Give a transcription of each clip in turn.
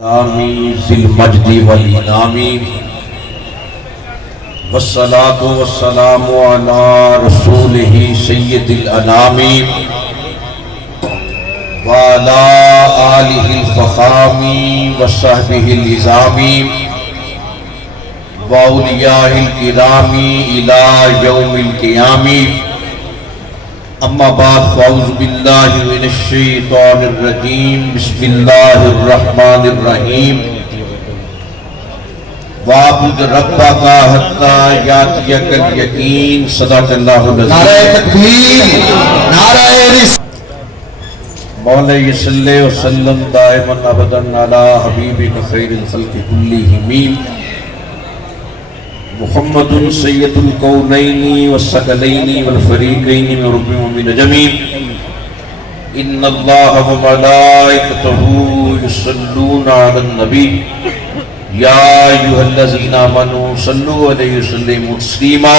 آمین ذی المجد والانعام والصلاة والسلام علی رسولہ سید الانام وعلی آلہ الفخام وصحبہ العظام واولیاء الکرام الی یوم القیام اما بعد فاعوذ باللہ من الشیطان الرجیم بسم اللہ الرحمن الرحیم وَاعْبُدْ رَبَّكَ حَتَّى يَأْتِيَكَ الْيَقِينُ صدق اللہ العظیم نعرہ تکبیر نعرہ رسالت مولا صلی وسلم دائما ابدا علی حبیبک خیر الخلق کلہم محمد سید الکونین والثقلین والفریقین من رب ومن جميع ان اللہ وملائکتہ یصلون علی النبی یا ایھا الذین آمنوا صلوا علیہ وسلموا تسلیما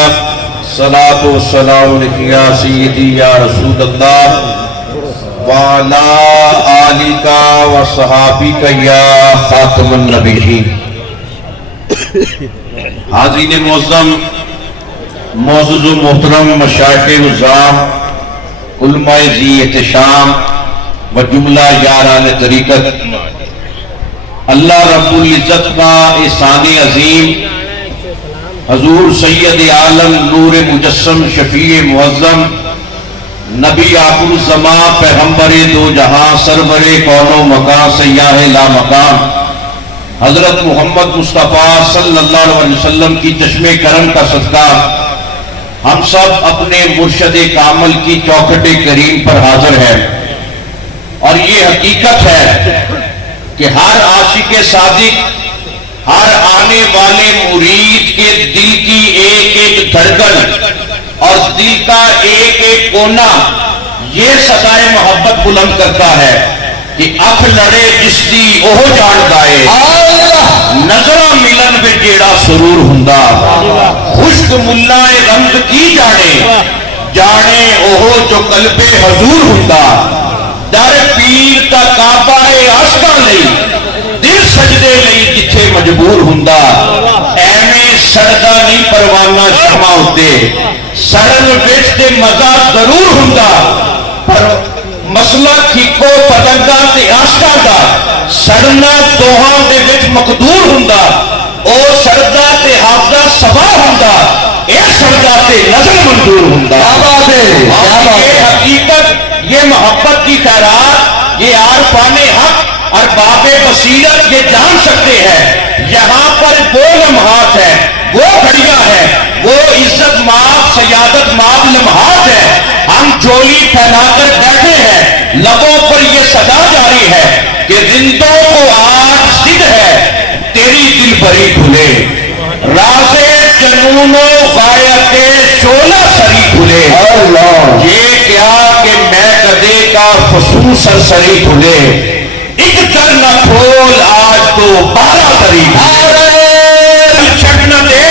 صلاۃ و سلام علیک یا سیدی یا رسول اللہ وعلی آلک و صحابک یا خاتم النبیین حاضرین معظم معزز و محترم مشائخ نظام علماء ذی احتشام و جملہ یاران طریقت اللہ رب العزت کا احسان عظیم حضور سید عالم نور مجسم شفیع معظم نبی آخر الزمان پیغمبر دو جہاں سرور کون و مکان سیاح لا مکان حضرت محمد مصطفیٰ صلی اللہ علیہ وسلم کی چشم کرم کا صدقہ ہم سب اپنے مرشد کامل کی چوکھٹ کریم پر حاضر ہیں اور یہ حقیقت ہے کہ ہر عاشق صادق ہر آنے والے مرید کے دل کی ایک ایک دھڑکن اور دل کا ایک ایک کونا یہ صدائے محبت بلند کرتا ہے کہ اکھ لڑے جس دی اوہ جان گائے نظرہ ملن بے جیڑا سرور ہندا خشک ملائے رمز کی جانے اوہ جو قلب حضور ہندا در پیر کا کعبہ عشقاں لئی دل سجدے لئی جتھے مجبور ہندا ایویں سڑدا نہیں پروانہ شمع ہوتے سڑن وچ تے مزہ ضرور ہندا پر مسئلہ کھیکو پتنگا تے عاشقاں دا سڑنا دوہاں دے وچ مقدور ہندا او سڑدا تے حافظہ سبا ہندا اے سڑدا تے نظر منظور ہندا یہ حقیقت یہ محبت کی خیرات یہ عارفان حق اور باب بصیرت یہ جان سکتے ہیں یہاں پر وہ لمحات ہے وہ گھڑیاں ہے وہ عزت ماب سیادت ماب لمحات ہے ہم جھولی پھیلا کر بیٹھے ہیں لبوں پر یہ صدا جاری ہے کہ زندوں کو آج ضد ہے تیری دل بری کھلے راز جنون و غایت شعلہ سری کھلے یہ کیا کہ میں کدے کا خصوص سرسری کھلے ایک در نہ کھول آج تو 12 دری چھٹ نہ دے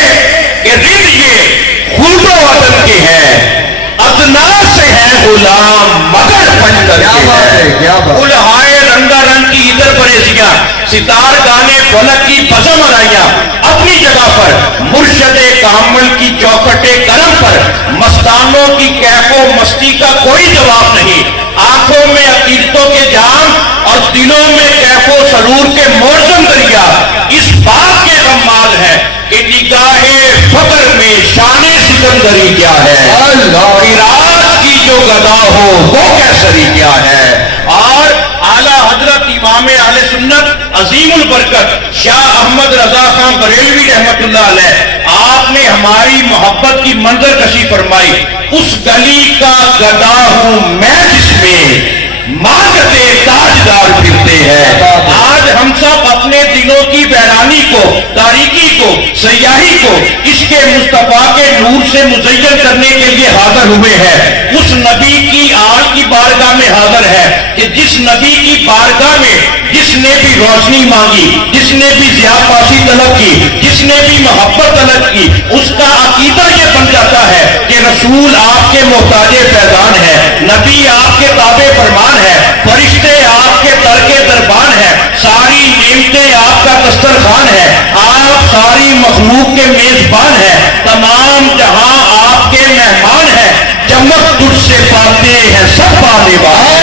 کہ رد یہ خلد و عدل کے ہے ادنا سے ہے غلام مگر پنجر کے ہے الہائے رنگا رنگ کی ادھر پریزیاں ستار گانے فلک کی بزم آئیاں اپنی جگہ پر مرشد کامل کی چوکھٹ کرم پر مستانوں کی کیف و مستی کا کوئی جواب نہیں آنکھوں میں عقیدتوں کے جام اور دلوں میں کیف و سرور کے معظم دریا اس بات کے غمال ہے کہ نگاہ فقر میں شان سکندری کیا ہے قرآن کی جو گدا ہو وہ کیسری کیا ہے اور اعلیٰ حضرت امام اہل سنت عظیم البرکت شاہ احمد رضا خان بریلوی رحمت اللہ علیہ آپ نے ہماری محبت کی منظر کشی فرمائی اس گلی کا گدا ہوں میں جس میں مانگتے تاجدار پھرتے ہیں آج ہم سب اپنے دلوں کی ویرانی کو تاریکی کو سیاحی کو اس کے مصطفیٰ کے نور سے مزین کرنے کے لیے حاضر ہوئے ہیں، اس نبی کی آن کی بارگاہ میں حاضر ہے کہ جس نبی کی بارگاہ میں جس نے بھی روشنی مانگی، جس نے بھی ضیاء پاشی طلب کی، جس نے بھی محبت طلب کی، اس کا عقیدہ یہ بن جاتا ہے کہ رسول آپ کے محتاج فیضان ہے، نبی آپ کے تابع فرمان ہے، فرشتے آپ کے در کے دربان ہے، ساری نعمتیں آپ کا دسترخوان ہے، آپ ساری مخلوق کے میزبان ہے، تمام جہاں آپ کے مہمان ہیں، چمک تجھ سے پاتے ہیں سب پانے والے،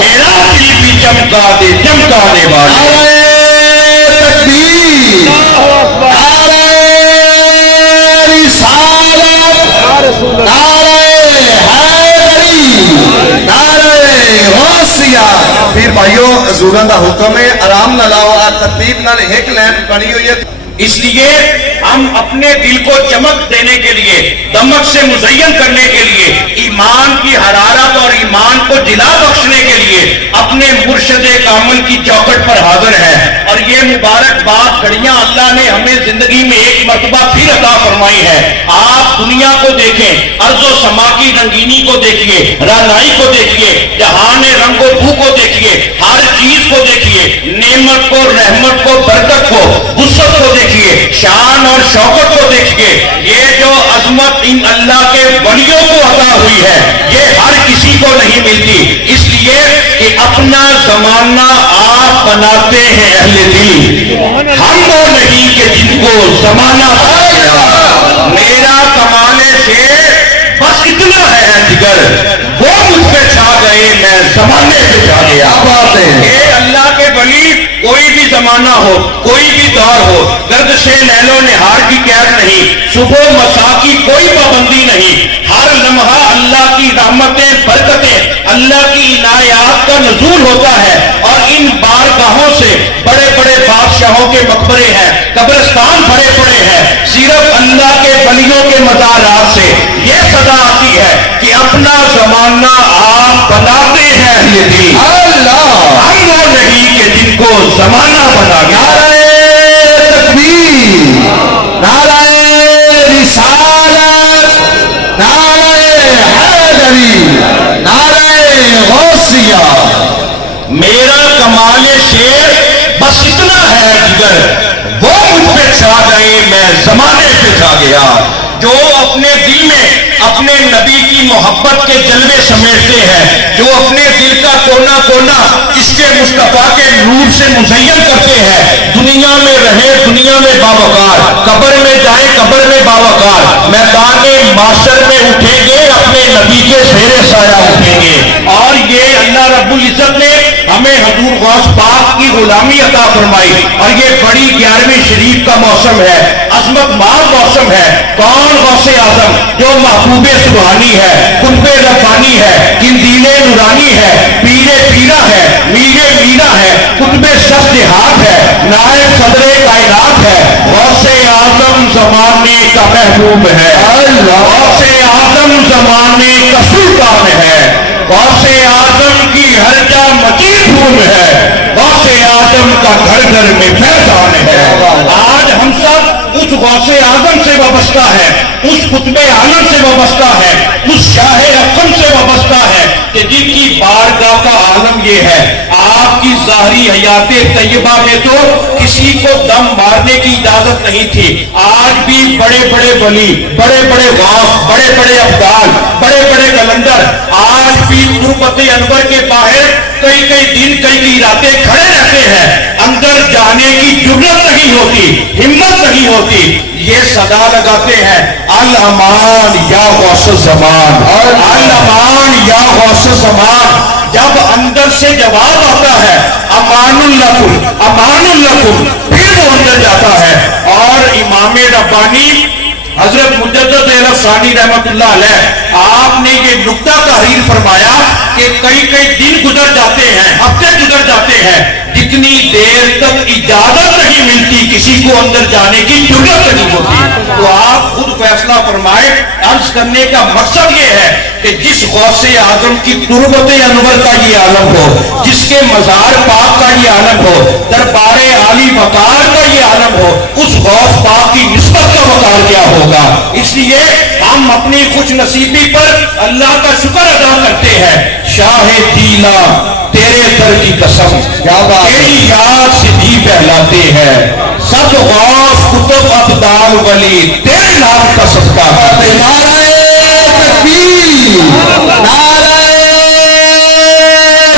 میرا دل بھی چمکا دے چمکانے والے۔ تکبیر، نعرہ رسالت، نعرہ حیدری، نعرہ غوثیہ۔ پھر بھائیو حضوراں دا حکم ہے آرام نہ لاؤ، ترتیب نال ایک لائن بنی ہوئی ہے، اس لیے ہم اپنے دل کو چمک دینے کے لیے، دمک سے مزین کرنے کے لیے، ایمان کی حرارت اور ایمان کو جلا بخشنے کے لیے اپنے مرشد کامل کی چوکھٹ پر حاضر ہیں، اور یہ مبارک بات گھڑیاں اللہ نے ہمیں زندگی میں ایک مرتبہ پھر عطا فرمائی ہے۔ آپ دنیا کو دیکھیں، ارض و سما کی رنگینی کو دیکھیے، رانائی کو دیکھیے، جہان رنگ و بو کو دیکھیے، ہر چیز کو دیکھیے، نعمت کو، رحمت کو، برکت کو، وسعت کو دیکھیے، شان اور شوکت کو دیکھیے۔ یہ جو عظمت ان اللہ کے ولیوں کو عطا ہوئی ہے یہ ہر کسی کو نہیں ملتی، اس لیے کہ اپنا زمانہ آپ بناتے ہیں اہل دل، ہم وہ نہیں کہ جن کو زمانہ بنا گیا۔ میرا کمال شیر بس اتنا ہے جگر، وہ مجھ پہ چھا گئے میں زمانے پہ چھا گیا۔ بات ہے اے اللہ کے ولی، کوئی بھی زمانہ ہو، کوئی بھی دور ہو، گردش لیل و نہار کی قید نہیں، صبح مساء کی کوئی پابندی نہیں، ہر لمحہ اللہ کی رحمتیں، برکتیں، اللہ کی عنایات کا نزول ہوتا ہے، اور ان بارگاہوں سے بڑے بڑے بادشاہوں کے مقبرے ہیں، قبرستان بھرے پڑے ہیں، صرف اللہ کے ولیوں کے مزارات سے یہ صدا آتی ہے کہ اپنا زمانہ آپ بناتے ہیں اہل دل، اللہ، ہم وہ نہیں کہ جن کو زمانہ بنا گیا۔ نعرہ تکبیر، نعرہ رسالت، نعرہ حیدری، نعرہ غوثیہ۔ میرا کمال شیر بس اتنا ہے جگر، وہ مجھ پہ چھا گئے میں زمانے پہ چھا گیا۔ جو اپنے دل میں اپنے نبی کی محبت کے جلوے سمیٹتے ہیں، جو اپنے دل کا کونا کونا اس کے مصطفیٰ کے نور سے مزین کرتے ہیں، دنیا میں رہے دنیا میں باوقار، قبر میں جائے قبر میں باوقار، میدان معاشر میں اٹھیں گے اپنے نبی کے زیر سایہ اٹھیں گے۔ اور یہ اللہ رب العزت نے ہمیں حضور غوث پاک کی غلامی عطا فرمائی، اور یہ بڑی 11ویں شریف کا موسم ہے، عظمت مال موسم ہے۔ کون غوث اعظم؟ جو محبوب سبحانی ہے، قطب ربانی ہے، قندیل نورانی ہے، پیر پیرا ہے، میر میرا ہے، قطب شخص جہاد ہے، نائب صدر کائنات ہے، غوث اعظم زمانے کا محبوب ہے، غوث اعظم زمانے کا سلطان ہے، غوث اعظم کی ہر جا مچی دھوم ہے، غوث اعظم کا گھر گھر میں فیضان ہے۔ آج ہم سب اس غوث اعظم سے وابستہ ہے، اس قطب عالم سے وابستہ ہے، اس شاہ اکرم سے وابستہ ہے کہ جن کی بارگاہ کا عالم یہ ہے۔ آپ کی ظاہری حیات طیبہ میں تو کسی کو دم مارنے کی اجازت نہیں تھی، آج بھی بڑے بڑے ولی، بڑے بڑے غوث، بڑے بڑے ابدال، بڑے بڑے کلندر آج بھی تربت انور کے باہر کئی کئی دن کئی راتیں کھڑے رہتے ہیں، اندر جانے کی جرت نہیں ہوتی، ہمت نہیں ہوتی، یہ صدا لگاتے ہیں الامان یا غوث زمان، الامان یا غوث زمان۔ جب اندر سے جواب آتا ہے امان لکم امان لکم، پھر وہ اندر جاتا ہے۔ اور امام ربانی حضرت مجدد ثانی رحمت اللہ علیہ، آپ نے یہ نکتہ تحریر فرمایا کہ کئی کئی دن گزر جاتے ہیں، ہفتے گزر جاتے ہیں، جتنی دیر تک اجازت نہیں ملتی کسی کو اندر جانے کی ضرورت نہیں ہوتی۔ تو آپ خود فیصلہ فرمائے۔ عرض کرنے کا مقصد یہ ہے کہ جس غوث اعظم کی تربت انور کا یہ عالم ہو، جس کے مزار پاک کا یہ عالم ہو، دربار عالی وقار کا یہ عالم ہو، اس غوث پاک کی نسبت کا وقار کیا ہوگا. اس لیے ہم اپنی خوش نصیبی پر اللہ کا شکر ادا کرتے ہیں. شاہ جیلا تیرے در کی قسم تیری یاد سے جی بہلاتے ہیں. سب غوث کتب ابدال ولی تیرے نام کا صدقہ کرتے ہیں. نعرہ تکبیر، نعرہ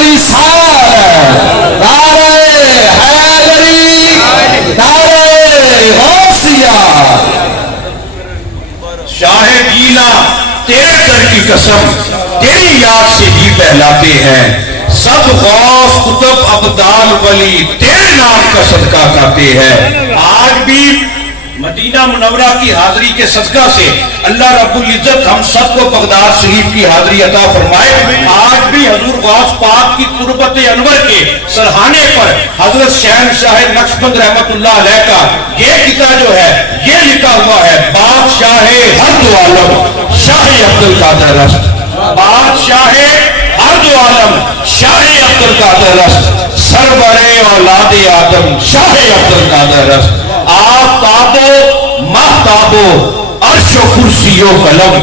رسالت، نعرہ حیدری، نعرہ غوثیہ. شاہ جیلا تیرے در کی قسم تیری یاد سے جی بہلاتے ہیں. سب غوث کتب ابدال ولی تیرے نام کا صدقہ کرتے ہیں. آج بھی مدینہ منورہ کی حاضری کے صدقہ سے اللہ رب العزت ہم سب کو بغداد شریف کی حاضری عطا فرمائے. آج بھی حضور غوث پاک کی تربت انور کے سرہانے پر حضرت شہنشاہ نقشبند رحمت اللہ علیہ کا یہ قطعہ جو ہے یہ لکھا ہوا ہے. بادشاہ ہر دو عالم شاہ عبد القادر رست. بادشاہ ہر دو عالم شاہ عبد القادر رست. سرور اولاد آدم شاہ عبد القادر رست. آفتابو مہتابو عرش و کرسی و قلم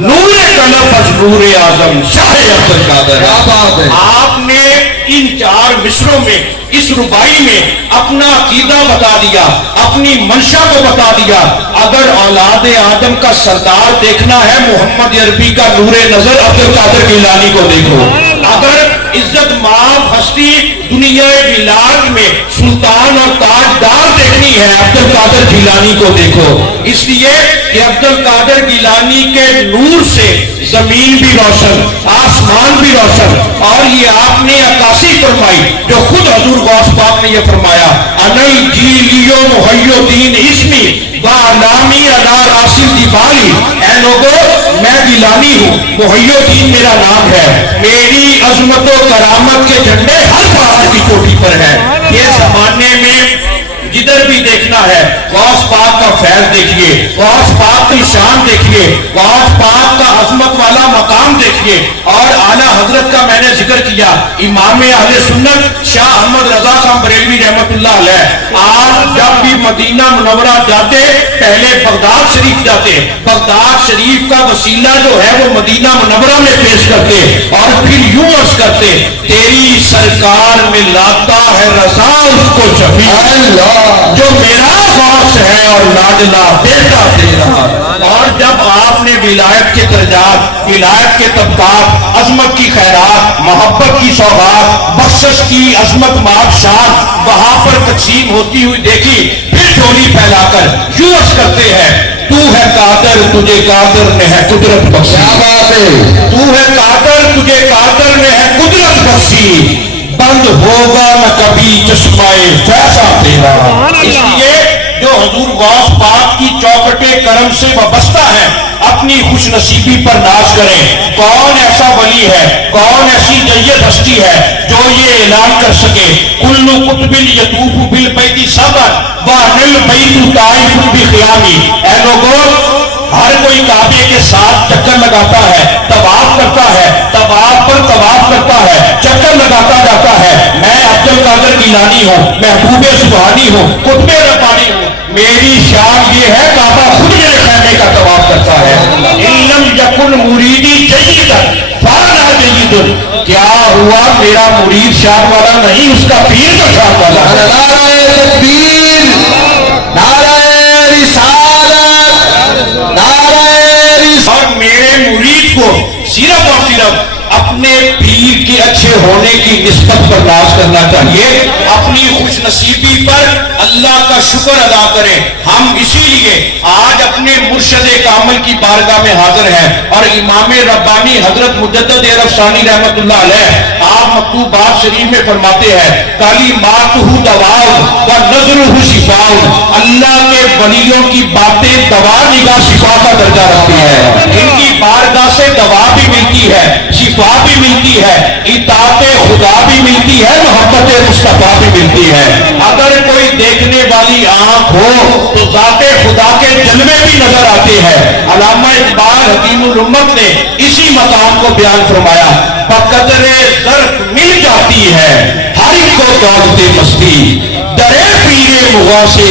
نور قلم از نور آدم شاہ عبد القادر رست. آپ نے ان 4 مصروں میں اس ربائی میں اپنا عقیدہ بتا دیا, اپنی منشا کو بتا دیا. اگر اولاد آدم کا سردار دیکھنا ہے محمد عربی کا نور نظر عبد القادر گیلانی کو دیکھو. اگر عزت مآب ہستی دنیا بلاد میں سلطان اور تاجدار دیکھنی ہے عبد القادر گیلانی کو دیکھو. اس لیے کہ عبد القادر گیلانی کے نور سے زمین بھی روشن, آسمان بھی روشن. اور یہ آپ نے عکاسی فرمائی جو خود حضور غوث پاک نے یہ فرمایا, انل جیلیو محی الدین اسمی نامی ادا راسل جبالی. اے لوگو میں گیلانی ہوں, محی الدین میرا نام ہے, میری عظمت و کرامت کے جھنڈے ہر پہاڑ کی چوٹی پر ہیں. یہ زمانے میں جدھر بھی دیکھنا ہے غوث پاک کا فیض دیکھیے, غوث پاک کی شان دیکھیے, غوث پاک کا عظمت والا مقام دیکھیے. اور اعلیٰ حضرت کا میں نے ذکر کیا امام اہل سنت شاہ احمد رضا خان بریلوی رحمت اللہ علیہ. آپ جب بھی مدینہ منورہ جاتے پہلے بغداد شریف جاتے, بغداد شریف کا وسیلہ جو ہے وہ مدینہ منورہ میں پیش کرتے اور پھر یوں عرض کرتے تیری سرکار میں لاتا ہے رضا اس کو شفیع جو میرا غوث ہے اور لاڈلا بیٹا تیرا. اور جب آپ نے ولایت کے درجات, ولایت کے طبقات, عظمت کی خیرات, محبت کی سوغات, بخشش کی عظمت ماب شان وہاں پر تقسیم ہوتی ہوئی دیکھی, پھر جھولی پھیلا کر یوں عرض کرتے ہیں تو ہے قادر تجھے قادر نے ہے قدرت بخشی. تو ہے قادر تجھے قادر نے ہے قدرت بخشی, بند ہوگا نہ کبھی چشمہ فیضا تیرا. اس لیے جو حضور غوث پاک کی چوکھٹ کرم سے وابستہ ہے اپنی خوش نصیبی پر ناز کریں. کون ایسا ولی ہے, کون ایسی جید ہستی ہے جو یہ اعلان کر سکے کل قطب یطوف بالبیت سبع وانل بیت طائف بخیامی. اے لوگوں ہر کوئی کعبے کے ساتھ چکر لگاتا ہے, طواف کرتا ہے, طواف پر طواف کرتا ہے, چکر لگاتا جاتا ہے. میں عبد القادر گیلانی ہوں, محبوب سبحانی ہوں, قطب ربانی ہوں. میری شان یہ ہے کعبہ خود میرے خیمے کا طواف کرتا ہے. علم یکن مریدی جیدن فانا جیدن. کیا ہوا میرا مرید شان والا نہیں, اس کا پیر کا شان والا ہے. نعرہ تکبیر، نعرہ رسالت، نعرہ اور میرے مرید کو صرف اور صرف اپنے پیر کے اچھے ہونے کی نسبت پر ناز کرنا چاہیے. اپنی خوش نصیبی پر اللہ کا شکر ادا کریں. ہم اسی لیے آج اپنے مرشد کامل کی بارگاہ میں حاضر ہیں اور امام ربانی حضرت مجدد رفسانی رحمت اللہ علیہ آپ مکتوبات شریف میں فرماتے ہیں کلماتہ دواء و نظرہ شفاء. اللہ کے ولیوں کی باتیں دوا نگاہ شفا کا درجہ رکھتی ہے. ان کی بارگاہ سے دوا بھی ملتی ہے, شفا بھی ملتی ہے, اطاعت خدا بھی ملتی ہے, محبت مصطفیٰ بھی ملتی ہے. اگر کوئی دیکھنے والی آنکھ ہو تو ذات خدا کے جلوے بھی نظر آتے ہیں. علامہ اقبال حکیم الامت نے اسی مقام کو بیان فرمایا بقدر ظرف مل جاتی ہے ہر ایک کو دولت مستی, درے پیر مغاں سے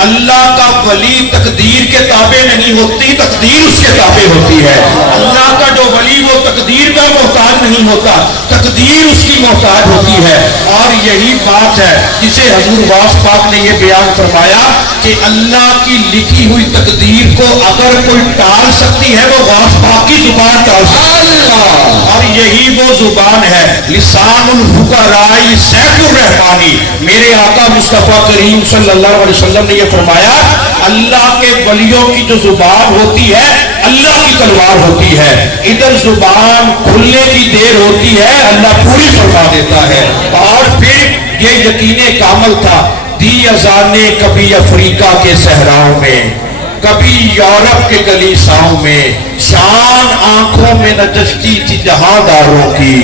اللہ کا ولی تقدیر کے تابع نہیں ہوتی, تقدیر اس کے تابع ہوتی ہے. اللہ کا جو ولی وہ تقدیر کا محتاج نہیں ہوتا, تقدیر اس کی محتاج ہوتی ہے. اور یہی بات ہے جسے حضور غوث پاک نے یہ بیان فرمایا کہ اللہ کی لکھی ہوئی تقدیر کو اگر کوئی ٹال سکتی ہے وہ غوث پاک کی زبان ٹال سکتی ہے. اور یہی وہ زبان ہے لسان الفقراء سیف الرحمانی. میرے آقا مصطفیٰ کریم صلی اللہ علیہ وسلم نے یہ فرمایا اللہ کے ولیوں کی جو زبان ہوتی ہے اللہ کی تلوار ہوتی ہے. ادھر زبان کھلنے کی دیر ہوتی ہے, اللہ پوری فرما دیتا ہے. اور پھر یہ یقین کامل تھا, دی اذانیں کبھی افریقہ کے صحراؤں میں, کبھی یورپ کے کلیساؤں میں, شان آنکھوں میں نجستی تھی جہانداروں کی,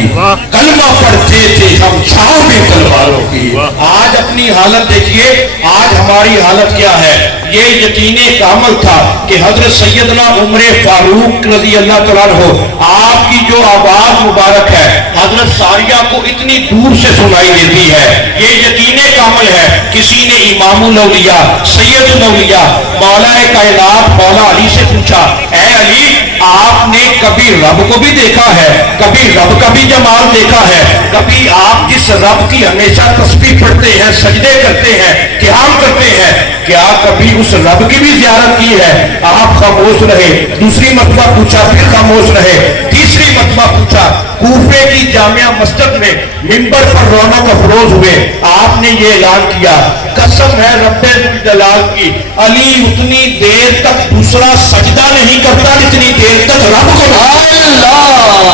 کلمہ پڑھتے تھے ہم چھاؤں میں تلواروں کی. آج اپنی حالت دیکھیے, آج ہماری حالت کیا ہے. یہ یقین کامل تھا کہ حضرت سیدنا عمر فاروق رضی اللہ تعالیٰ عنہ, آپ کی جو آواز مبارک ہے حضرت ساریہ کو اتنی دور سے سنائی دیتی ہے. یہ یقین کامل ہے. کسی نے امام الاولیاء سید الاولیاء مولا کائنات مولا علی سے پوچھا, اے علی آپ نے کبھی رب کو بھی دیکھا ہے, کبھی رب کا بھی جمال دیکھا ہے, کبھی آپ جس رب کی ہمیشہ تسبیح پڑھتے ہیں سجدے کرتے ہیں قیام کرتے ہیں, کیا کبھی اس رب کی بھی زیارت کی ہے؟ آپ خاموش رہے. دوسری مرتبہ پوچھا, پھر خاموش رہے. تیسری مرتبہ پوچھا. کوفے کی جامعہ مسجد میں منبر پر رونق افروز ہوئے, آپ نے یہ اعلان کیا, قسم ہے رب ذوالجلال کی, علی اتنی دیر تک دوسرا سجدہ نہیں کرتا جتنی دیر تک رب کو اللہ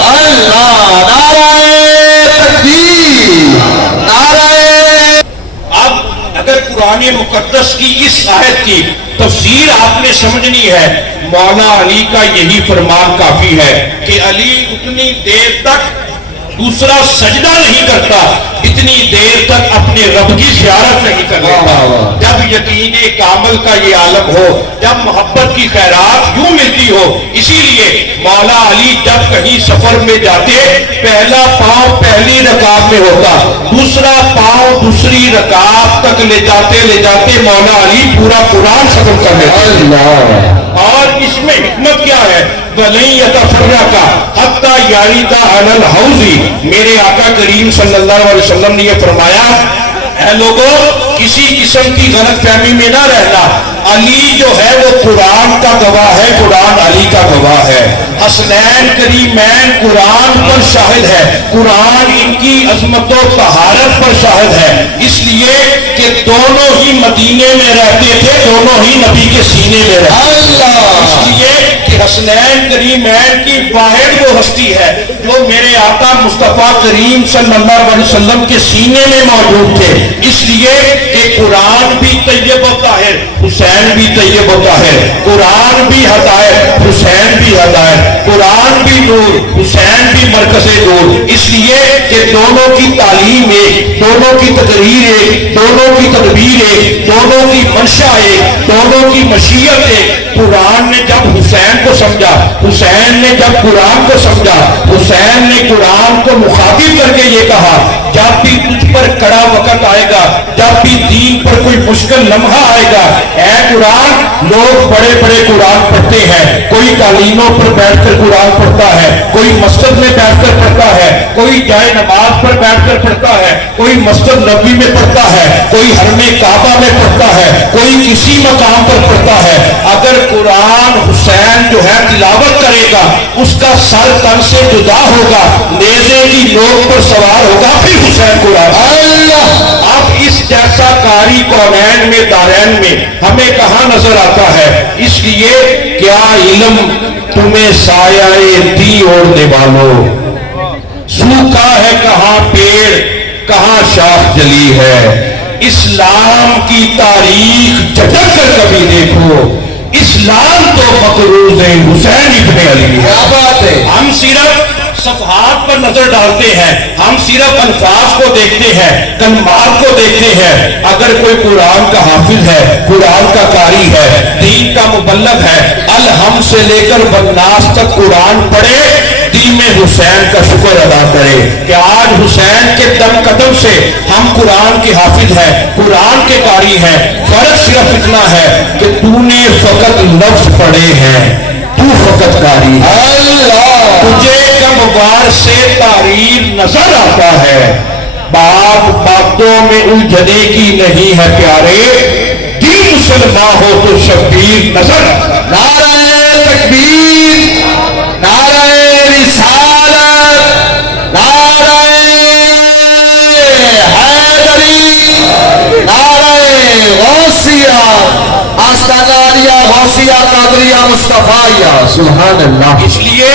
اللہ نعرہ تکبیر نعرہ. اب اگر قرآن مقدس کی اس آیت کی تفسیر آپ نے سمجھنی ہے, مولا علی کا یہی فرمان کافی ہے کہ علی اتنی دیر تک دوسرا سجدہ نہیں کرتا اتنی دیر تک اپنے رب کی زیارت نہیں کر لیتا. جب یقین کامل کا یہ عالم ہو, جب محبت کی خیرات یوں ملتی ہو, اسی لیے مولا علی جب کہیں سفر میں جاتے پہلا پاؤں پہلی رکعت میں ہوتا, دوسرا پاؤں دوسری رکعت تک لے جاتے مولا علی پورا قرآن ختم کر لیتے. اور اس میں حکمت کیا ہے, وَلَن يَتَفَرَّقَا حَتَّى يَرِدَ عَلَى الْحَوْضِ. میرے آقا کریم صلی اللہ علیہ وسلم نے یہ فرمایا, اے لوگوں کسی قسم کی غلط فہمی میں نہ رہنا, علی جو ہے وہ قرآن کا گواہ ہے, قرآن علی کا گواہ ہے. حسنین کریمین قرآن پر شاہد ہے, قرآن ان کی عظمت و طہارت پر شاہد ہے. اس لیے کہ دونوں ہی مدینے میں رہتے تھے, دونوں ہی نبی کے سینے میں رہتے تھے. اس لیے کہ حسنین کریمین کی واحد وہ ہستی ہے جو میرے آقا مصطفیٰ کریم صلی اللہ علیہ وسلم کے سینے میں موجود تھے. اس لیے کہ قرآن بھی طیب و طاہر, حسین بھی طیب و طاہر, قرآن بھی ہدایت, حسین بھی ہدایت, قرآن بھی نور, حسین بھی مرکز نور. اس لیے کہ دونوں کی تعلیم ایک, دونوں کی تقریر ایک, دونوں کی تدبیر ایک, دونوں کی منشا ایک, دونوں کی مشیت ایک. قرآن نے جب حسین کو سمجھا, حسین نے جب قرآن کو سمجھا, حسین نے قرآن کو مخاطب کر کے یہ کہا, جب بھی تجھ پر کڑا وقت آئے گا, جب بھی دین پر کوئی مشکل لمحہ آئے گا, اے قرآن لوگ بڑے بڑے قرآن پڑھتے ہیں, کوئی قالینوں پر بیٹھ کر قرآن پڑھتا ہے, کوئی مسجد میں بیٹھ کر پڑھتا ہے, کوئی جائے نماز پر بیٹھ کر پڑھتا ہے, کوئی مسجد نبوی میں پڑھتا ہے, کوئی حرم کعبہ میں پڑھتا ہے, کوئی کسی مقام پر پڑھتا ہے. اگر قرآن حسین جو ہے تلاوت کرے گا, اس کا سر تن سے جدا ہوگا, نیزے کی نوک پر سوار ہوگا, پھر حسین قرآن. اب اس جیسا قاری کونین میں دارین میں ہمیں کہاں نظر آتا ہے. اس لیے کیا علم تمہیں سایہ دی اوڑھنے والوں, سوکھا ہے کہاں پیڑ کہاں شاخ جلی ہے. اسلام کی تاریخ جھٹک کر کبھی دیکھو, اسلام تو مقروض حسین ابن علی. کیا بات ہے. ہم صرف صفحات پر نظر ڈالتے ہیں, ہم صرف الفاظ کو دیکھتے ہیں, کلمات کو دیکھتے ہیں. اگر کوئی قرآن کا حافظ ہے, قرآن کا قاری ہے, دین کا مبلغ ہے, الحم سے لے کر بالناس تک قرآن پڑھے, تقدیم حسین کا شکر ادا کرے کہ آج حسین کے دم قدم سے ہم قرآن کے حافظ ہیں، قرآن کے قاری ہیں۔ فرق صرف اتنا ہے کہ تو نے فقط لفظ پڑھے ہیں، تو فقط قاری ہے۔ تجھے کب وار سے تحریر نظر آتا ہے، بات باتوں میں الجھنے کی نہیں ہے پیارے، دین مسلمان ہو تو شبیر نظر آتا ہے۔ نعرہ تکبیر، نعرہ رسالت، نعرہ حیدری، نعرہ غوثیہ، آستانہ عالیہ غوثیہ قادریہ مصطفیہ، سبحان اللہ۔ اس لیے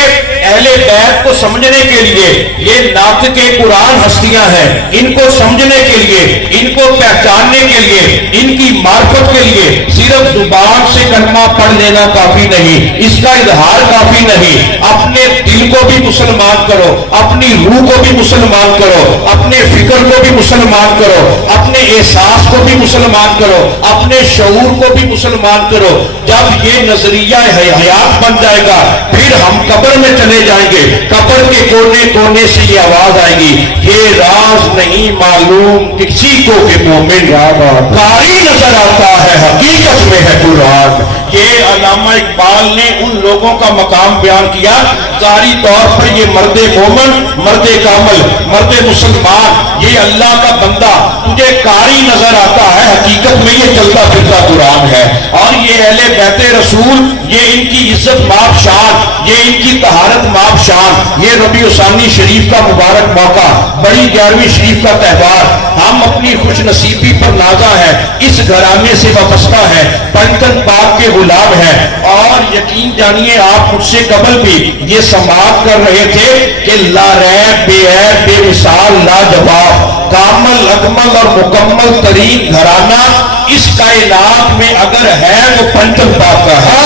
اہل بیت کو سمجھنے کے لیے یہ نعت کے قرآن ہستیاں ہیں، ان کو سمجھنے کے لیے، ان کو پہچاننے کے لیے، ان کی معرفت کے لیے صرف زبان سے کلمہ پڑھ لینا کافی نہیں، اس کا اظہار کافی نہیں۔ اپنے دل کو بھی مسلمان کرو، اپنی روح کو بھی مسلمان کرو، اپنے فکر کو بھی مسلمان کرو، اپنے احساس کو بھی مسلمان کرو، اپنے شعور کو بھی مسلمان کرو۔ جب یہ نظریہ حیات بن جائے گا پھر ہم قبر میں چلے جائیں گے، قبر کے کونے کونے سے یہ آواز آئے گی، یہ راز نہیں معلوم کسی کو کہ مومن قاری نظر آتا ہے، حقیقت میں ہے قرآن۔ یہ علامہ اقبال نے ان لوگوں کا مقام بیان کیا، ظاہری طور پر یہ مرد مومن، مرد کامل، مرد مسلمان، یہ اللہ کا بندہ تجھے قاری نظر آتا ہے، حقیقت میں یہ چلتا پھرتا قرآن ہے۔ اور یہ اہل بیت رسول، یہ ان کی عزت ماب شان، یہ ان کی طہارت ماب شان، یہ ربیع الثانی شریف کا مبارک موقع، بڑی 11ویں شریف کا تہوار، ہم اپنی خوش نصیبی پر نازا ہے، اس گھرانے سے وابستہ ہے، پنجتن پاک کے غلام ہیں۔ اور یقین جانیے آپ مجھ سے قبل بھی یہ سماعت کر رہے تھے کہ لا ریب، بے عیب، بے مثال، لاجواب، کامل اکمل اور مکمل ترین گھرانہ اس کائنات میں اگر ہے وہ پنجتن پاک کا ہے۔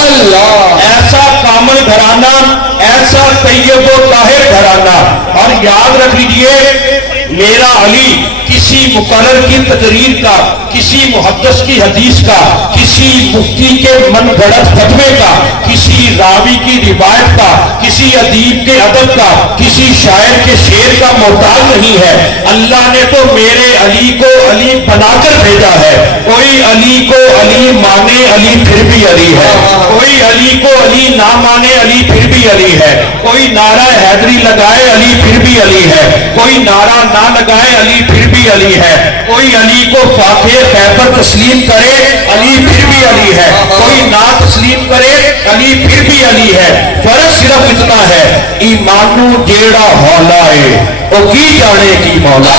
ایسا کامل گھرانہ، ایسا طیب و طاہر گھرانہ۔ اور یاد رکھ لیجئے میرا علی کسی مقرر کی تقریر کا، کسی محدث کی حدیث کا، کسی مفتی کے من گھڑت فتوے کا، کسی راوی کی روایت کا، کسی ادیب کے ادب کا، کسی شاعر کے شعر کا محتاج نہیں ہے۔ اللہ نے تو میرے علی کو علی بنا کر بھیجا ہے۔ کوئی علی کو علی مانے علی پھر بھی علی ہے، کوئی علی کو علی نہ مانے علی پھر بھی علی ہے، کوئی نعرہ حیدری لگائے علی پھر بھی علی ہے، کوئی نعرہ نہ لگائے علی پھر بھی علی ہے، کوئی علی کو فاتح خیبر تسلیم کرے علی پھر بھی علی ہے، کوئی نہ تسلیم کرے علی پھر بھی علی ہے۔ فرق صرف اتنا ہے، ایمانو جیڑا ہولا ہے او کی جانے کی مولا،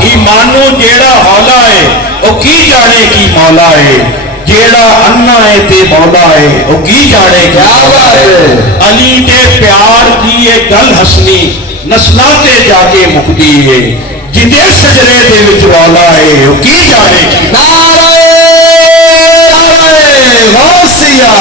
ایمانو جیڑا ہولا ہے او کی جانے کی مولا ہے، جیڑا انا ہے تے مولا ہے او کی جانے کی مولا ہے۔ علی دے پیار دی اے گل ہسنی نسلاں تے جا کے مکدی ہے، جدے سجرے دے وچ رولا ہے او کی جانے کی۔ نعرہ غوثیہ،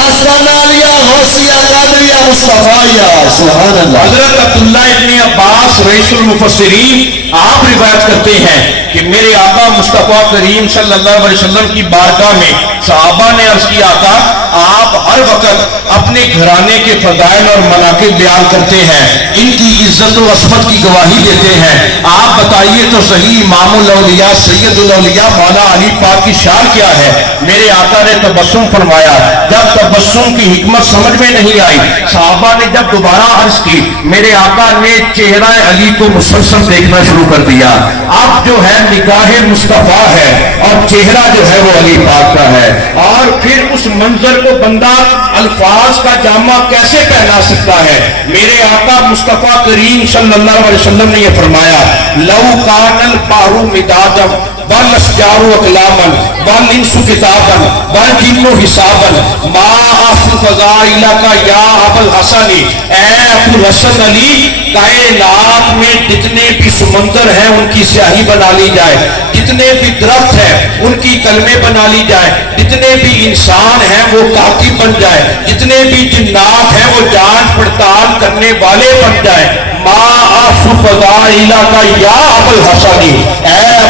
آستانہ عالیہ غوثیہ قادریہ مصطفیہ، سبحان اللہ۔ حضرت عبداللہ ابن عباس رئیس المفسرین آپ روایت کرتے ہیں کہ میرے آقا مصطفیٰ کریم صلی اللہ علیہ وسلم کی بارگاہ میں صحابہ نے عرض کیا، آقا آپ ہر وقت اپنے گھرانے کے فضائل اور مناقب بیان کرتے ہیں، ان کی عزت و عصمت کی گواہی دیتے ہیں، آپ بتائیے تو صحیح امام الاولیاء سید الاولیاء مولا علی پاک کی شان کیا ہے؟ میرے آقا نے تبسم فرمایا۔ جب تبسم کی حکمت سمجھ میں نہیں آئی، صحابہ نے جب دوبارہ عرض کی، میرے آقا نے چہرہ علی کو مسلسل دیکھنا شروع کر دیا۔ اب جو ہے نگاہ مصطفیٰ ہے اور چہرہ جو ہے وہ علی پاک کا ہے۔ اور پھر اس منظر کو بندہ الفاظ کا جامع کیسے پہنا سکتا ہے؟ میرے آقا مصطفیٰ کریم صلی اللہ علیہ وسلم نے یہ فرمایا، لو کان البحر مدادا والاشجار اقلاما والانس کتابا والجن حسابا ما احصى فضائلک یا ابو الحسن، اے ابو الحسن علی، کائنات میں جتنے بھی سمندر ہیں ان کی سیاہی بنا لی جائے، جتنے بھی درخت ہیں ان کی کلمے بنا لی جائے، جتنے بھی انسان ہیں وہ کاتب بن جائے، جتنے بھی جنات ہیں وہ جانچ پڑتال کرنے والے بن جائے، ما احصى فضائلک یا ابو الحسن، اے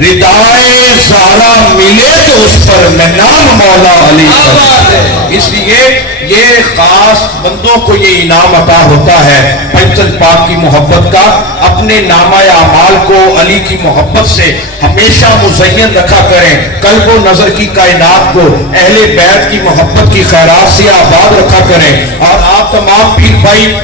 ردائے زہرا ملے تو اس پر میں نام مولا علی کروں۔ اس لیے یہ خاص بندوں کو یہ انعام عطا ہوتا ہے پنجتن پاک کی محبت کا۔ اپنے نامہ اعمال کو علی کی محبت سے ہمیشہ مزین رکھا کریں، قلب و نظر کی کائنات کو اہل بیت کی محبت کی خیرات سے آباد رکھا کریں۔ اور آپ تمام پیر بھائی،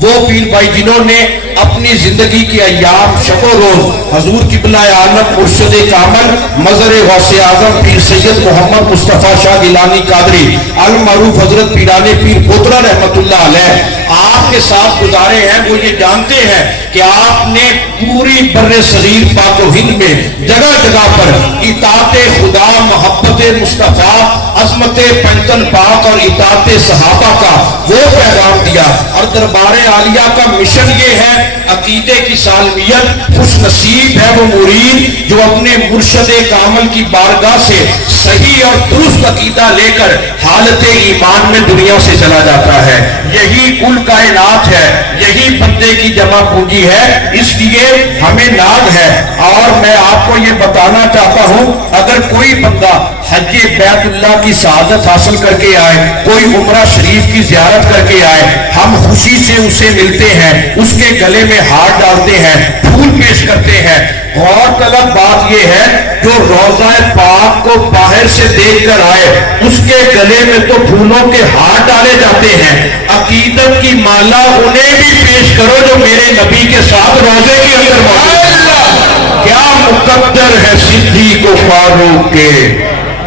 وہ پیر بھائی جنہوں نے اپنی زندگی کی ایام شب و روز حضور قبلہ عالم مرشد کامل مظہر غوث اعظم پیر سید محمد مصطفیٰ شاہ گیلانی قادری المعروف حضرت پیران پیر پوترا رحمت اللہ علیہ آپ کے ساتھ گزارے ہیں، وہ یہ جانتے ہیں کہ آپ نے پوری بر صغیر پاک و ہند میں جگہ جگہ پر اطاعت خدا، محبت مصطفیٰ، عظمت پنجتن پاک اور اطاعت صحابہ کا وہ پیغام دیا۔ اور دربار عالیہ کا مشن یہ ہے، عقیدے کی سالمیت، خوش نصیب ہے وہ مرید جو اپنے مرشد کامل کی بارگاہ سے صحیح اور درست عقیدہ لے کر حالت ایمان میں دنیا سے چلا جاتا ہے۔ یہی کل کائنات ہے، یہی بندے کی جمع پونجی ہے، اس لیے ہمیں ناز ہے۔ اور میں آپ کو یہ بتانا چاہتا ہوں، اگر کوئی بندہ حج بیت اللہ کی سعادت حاصل کر کے آئے، کوئی عمرہ شریف کی زیارت کر کے آئے، ہم خوشی سے اسے ملتے ہیں، اس کے گلے میں ہاتھ ڈالتے ہیں، پھول پیش کرتے ہیں۔ غور طلب بات یہ ہے، جو روضہ پاک کو باہر سے دیکھ کر آئے، اس کے گلے میں تو پھولوں کے ہاتھ ڈالے جاتے ہیں۔ عقیدت کی مالا انہیں بھی پیش کرو جو میرے نبی کے ساتھ روضے کے اندر موجود ہے۔ کیا مقدر ہے صدیق و فاروق کے،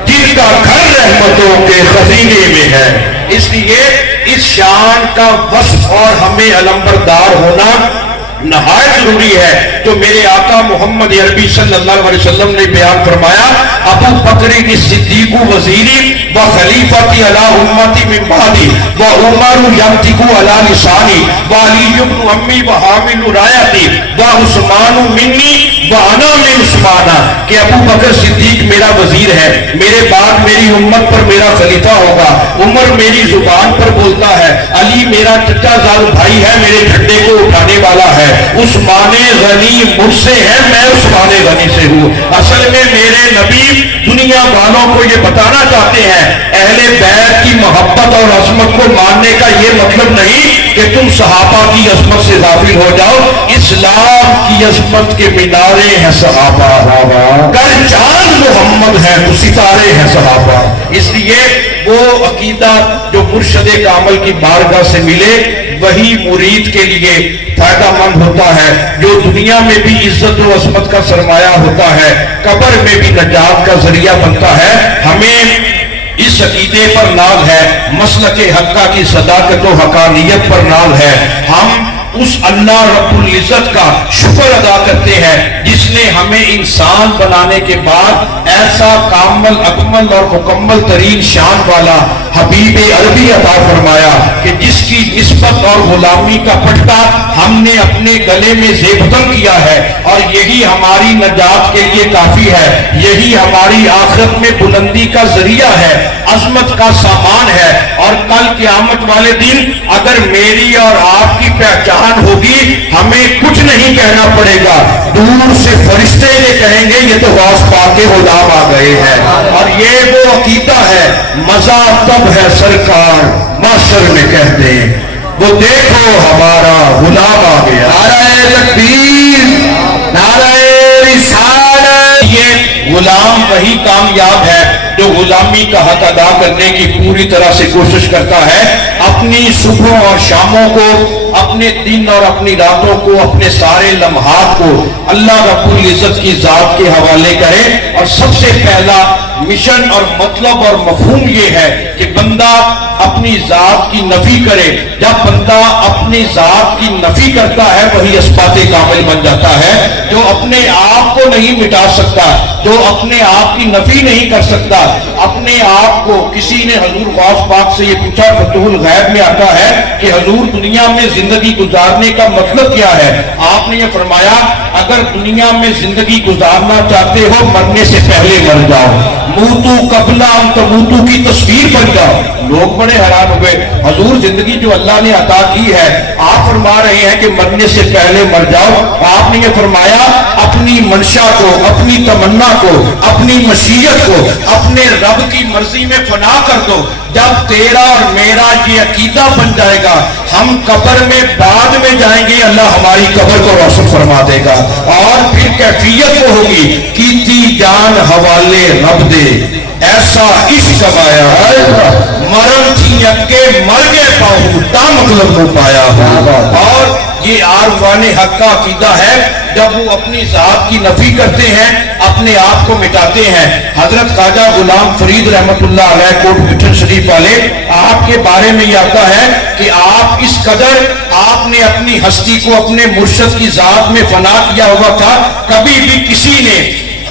جن کا گھر رحمتوں کے خزینے میں ہے۔ اس لیے اس شان کا وصف اور ہمیں علمبردار ہونا نہایت ضروری ہے۔ تو میرے آقا محمد عربی صلی اللہ علیہ وسلم نے بیان فرمایا، ابو بکر صدیق وزیری و خلیفتی علی امتی من بعدی و عمر ینطق علی لسانی و علی بن امی و حامل رایتی و عثمان منی و انا من عثمان، کہ ابو بکر صدیق میرا وزیر ہے، میرے بعد میری امت پر میرا خلیفہ ہوگا، عمر میری زبان پر بولتا ہے، علی میرا چچا زاد بھائی ہے، میرے جھنڈے کو اٹھانے والا ہے، عثمان غنی مجھ سے ہے، میں عثمان غنی سے ہوں۔ اصل میں میرے نبی دنیا والوں کو یہ بتانا چاہتے ہیں، اہل بیت کی محبت اور عظمت کو ماننے کا یہ مطلب نہیں کہ تم صحابہ کی عظمت سے غافل ہو جاؤ۔ اسلام کی عظمت کے مینارے ہیں صحابہ، گر چاند محمد ہے تو ستارے ہیں صحابہ۔ اس لیے وہ عقیدہ جو مرشد کامل کی بارگاہ سے ملے وہی مرید کے لیے فائدہ مند ہوتا ہے، جو دنیا میں بھی عزت و عظمت کا سرمایہ ہوتا ہے، قبر میں بھی نجات کا ذریعہ بنتا ہے۔ ہمیں اس عقیدے پر ناز ہے، مسلک حقہ کی صداقت و حقانیت پر ناز ہے۔ ہم اس اللہ رب العزت کا شکر ادا کرتے ہیں جس نے ہمیں انسان بنانے کے بعد ایسا کامل اکمل اور مکمل ترین شان والا حبیب عربی عطا فرمایا کہ جس کی نسبت اور غلامی کا پٹا ہم نے اپنے گلے میں زیبتن کیا ہے، اور یہی ہماری نجات کے لیے کافی ہے، یہی ہماری آخرت میں بلندی کا ذریعہ ہے، عظمت کا سامان ہے۔ اور کل قیامت والے دن اگر میری اور آپ کی پہچان ہوگی، ہمیں کچھ نہیں کہنا پڑے گا، دور سے فرشتے یہ کہیں گے یہ تو غوث پاک کے غلام آ گئے ہیں۔ اور یہ وہ عقیدہ ہے، مزہ تب ہے سرکار معاشر میں کہتے ہیں، وہ دیکھو ہمارا غلام آ گیا۔ نعرہ تکبیر، نعرہ رسالت۔ یہ غلام وہی کامیاب ہے جو غلامی کا حق ادا کرنے کی پوری طرح سے کوشش کرتا ہے، اپنی صبحوں اور شاموں کو، اپنے دن اور اپنی راتوں کو، اپنے سارے لمحات کو اللہ رب العزت کی ذات کے حوالے کرے۔ اور سب سے پہلا مشن اور مطلب اور مفہوم یہ ہے کہ بندہ اپنی ذات کی نفی کرے۔ جب بندہ اپنی ذات کی نفی کرتا ہے وہی اثبات کامل بن جاتا ہے۔ جو اپنے آپ کو نہیں مٹا سکتا، جو اپنے آپ کی نفی نہیں کر سکتا، اپنے آپ کو، کسی نے حضور غوث پاک سے یہ پوچھا، فتح الغیب میں آتا ہے کہ حضور دنیا میں زندگی گزارنے کا مطلب کیا ہے؟ آپ نے یہ فرمایا اگر دنیا میں زندگی گزارنا چاہتے ہو مرنے سے پہلے مر جاؤ، موتو قبل ان تموتو کی تصویر بن جاؤ۔ لوگ بڑے حیران ہوئے، حضور زندگی جو اللہ نے عطا کی ہے آپ فرما رہے ہیں کہ مرنے سے پہلے مر جاؤ۔ آپ نے یہ فرمایا اپنی منشا کو، اپنی تمنا کو، اپنی مشیت کو اپنے رب کی مرضی میں فنا کر دو۔ جب تیرا اور میرا یہ عقیدہ بن جائے گا ہم قبر میں بعد میں جائیں گے، اللہ ہماری قبر کو روشن فرما دے گا، اور پھر کیفیت وہ ہوگی کیتی جان حوالے رب دے ایسا عشق کمایا مرن تھی اکے مر گئے پاؤں تا مطلب نو پایا ہوں۔ اور یہ عارفان حق کا عقیدہ ہے جب وہ اپنی ذات کی نفی کرتے ہیں، اپنے آپ کو مٹاتے ہیں۔ حضرت خواجہ غلام فرید رحمت اللہ علیہ کوٹ مٹھن شریف والے آپ کے بارے میں یہ آتا ہے کہ آپ اس قدر آپ نے اپنی ہستی کو اپنے مرشد کی ذات میں فنا کیا ہوا تھا، کبھی بھی کسی نے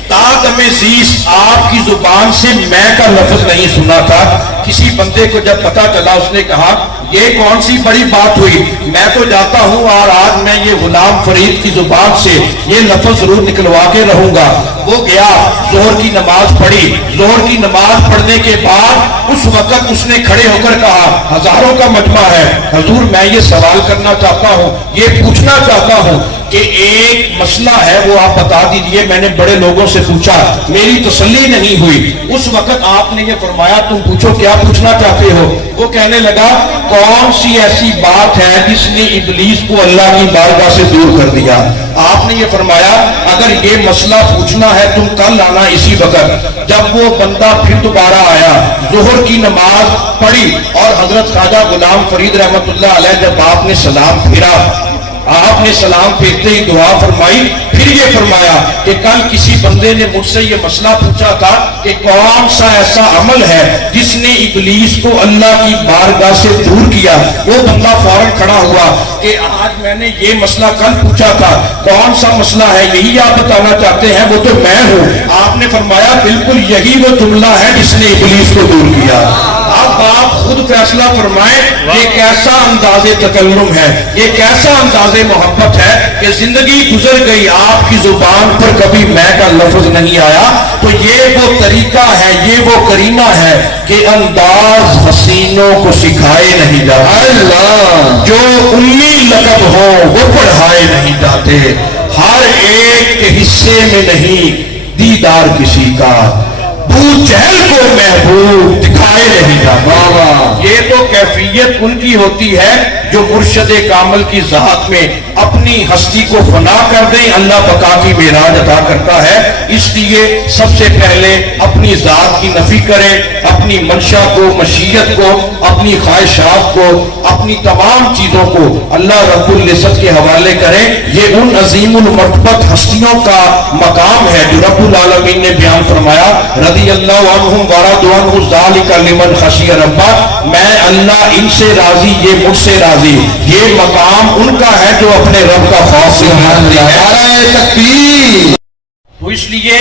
تادم زیست آپ کی زبان سے میں کا لفظ نہیں سنا تھا۔ کسی بندے کو جب پتا چلا اس نے کہا یہ کون سی بڑی بات ہوئی، میں تو جاتا ہوں اور آج میں یہ غلام فرید کی زبان سے یہ لفظ ضرور نکلوا کے رہوں گا۔ وہ گیا ظہر کی نماز پڑھی، ظہر کی نماز پڑھنے کے بعد اس وقت اس نے کھڑے ہو کر کہا ہزاروں کا مجمع ہے حضور میں یہ سوال کرنا چاہتا ہوں، یہ پوچھنا چاہتا ہوں کہ ایک مسئلہ ہے وہ آپ بتا دیجئے، میں نے بڑے لوگوں سے پوچھا میری تسلی نہیں ہوئی۔ اس وقت آپ نے یہ فرمایا تم پوچھو کیا پوچھنا چاہتے ہو؟ وہ کہنے لگا کون سی ایسی بات ہے جس نے ابلیس کو اللہ کی بارگاہ سے دور کر دیا؟ آپ نے یہ فرمایا اگر یہ مسئلہ پوچھنا ہے تم کل آنا اسی وقت۔ جب وہ بندہ پھر دوبارہ آیا، ظہر کی نماز پڑھی اور حضرت خواجہ غلام فرید رحمت اللہ علیہ جب آپ نے سلام پھیرا، آپ نے سلام پھیرتے ہی دعا فرمائی، پھر یہ فرمایا کہ کل کسی بندے نے مجھ سے یہ مسئلہ پوچھا تھا کہ کون سا ایسا عمل ہے جس نے ابلیس کو اللہ کی بارگاہ سے دور کیا؟ وہ بندہ فوراً کھڑا ہوا کہ آج میں نے یہ مسئلہ کل پوچھا تھا، کون سا مسئلہ ہے یہی آپ بتانا چاہتے ہیں؟ وہ تو میں ہوں۔ آپ نے فرمایا بالکل یہی وہ جملہ ہے جس نے ابلیس کو دور کیا۔ اب آپ خود فیصلہ فرمائیں یہ کیسا انداز تکلم ہے، یہ کیسا انداز محبت ہے کہ زندگی گزر گئی آپ کی زبان پر کبھی میں کا لفظ نہیں آیا۔ تو یہ وہ طریقہ ہے، یہ وہ کرینہ ہے کہ انداز حسینوں کو سکھائے نہیں جاتے، جو امی لقب ہو وہ پڑھائے نہیں جاتے، ہر ایک کے حصے میں نہیں دیدار کسی کا، ابو جہل کو محبوب دکھائے نہیں جاتا۔ یہ تو کیفیت ان کی ہوتی ہے جو مرشد کامل کی ذات میں اپنی ہستی کو فنا کر دیں، اللہ بقا کی معراج عطا کرتا ہے۔ اس لیے سب سے پہلے اپنی ذات کی نفی کریں، اپنی منشا کو، مشیت کو، اپنی خواہشات کو، اپنی تمام چیزوں کو اللہ رب العزت کے حوالے کریں۔ یہ ان عظیم المرتبت ہستیوں کا مقام ہے جو رب العالمین نے بیان فرمایا رضی اللہ عنہم ورضوا عنہ ذالک لمن خشی ربہ، میں اللہ ان سے راضی یہ مجھ سے راضی۔ یہ مقام ان کا ہے جو اپنے رب کا خوف مانتے ہیں۔ تو اس لیے